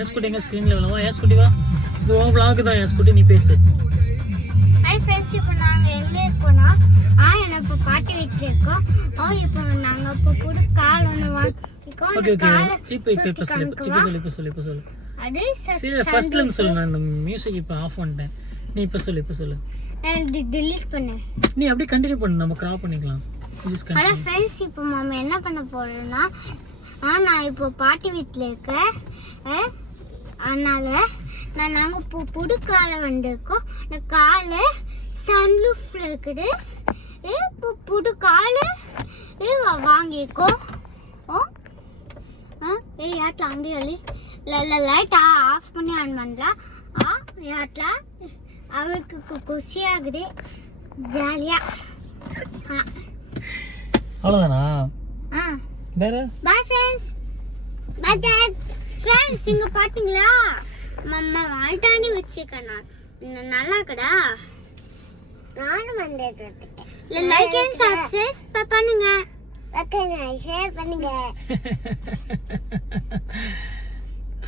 ஏன் ஸ்கூட்டி எங்க ஸ்கிரீன்ல வரவா? ஏன் ஸ்கூட்டி வா. இது உன் vlog தான். ஏன் ஸ்கூட்டி நீ பேசு. ஹாய் ஃப்ரெண்ட்ஸ், இப்போ நாங்க எங்க இருக்கோம்னா எனக்கு இப்போ பாட்டி வீட்டுல இருக்கோம். இப்போ நாங்க இப்போ புது கால் ஒன்று வாங்கிக்கோம். ஓகே இப்போ சொல்லு. அது சரி ஃபர்ஸ்ட்ல இருந்து சொல்லு. நான் மியூசிக் இப்போ ஆஃப் பண்ணிட்டேன். நீ இப்போ சொல்லு. delete பண்ணு. நீ அப்படியே கண்டினியூ பண்ணு. நம்ம கிராப் பண்ணிக்கலாம். ஹலோ ஃப்ரெண்ட்ஸ், இப்போ மாமா என்ன பண்ண போறோம்னா நான் இப்போ பாட்டி வீட்டில் இருக்கேன். அதனால நாங்கள் இப்போ புது காலை வந்திருக்கோம். இந்த காலை சன்லூஃப்ல இருக்குது. இப்போ புது காலை வாங்கியிருக்கோம். யாட்டில் அங்கே லைட் ஆஃப் பண்ணி ஆன் பண்ணலாம். யாட்டில் அவளுக்கு குஷியாகுது, ஜாலியாக. அவ்வளவுதானா? வேற பாய் ஃப்ரெண்ட்ஸ். பாய் டாட். ஃப்ரெண்ட்ஸ் இங்க பாத்தீங்களா மம்மா வால்டானி வச்சிருக்கனா நல்லா இருக்கடா. நானும் வந்துட்டேன். லைக் அண்ட் சப்ஸ்கிரைப் பண்ணுங்க. ஓகே ஷேர் பண்ணுங்க.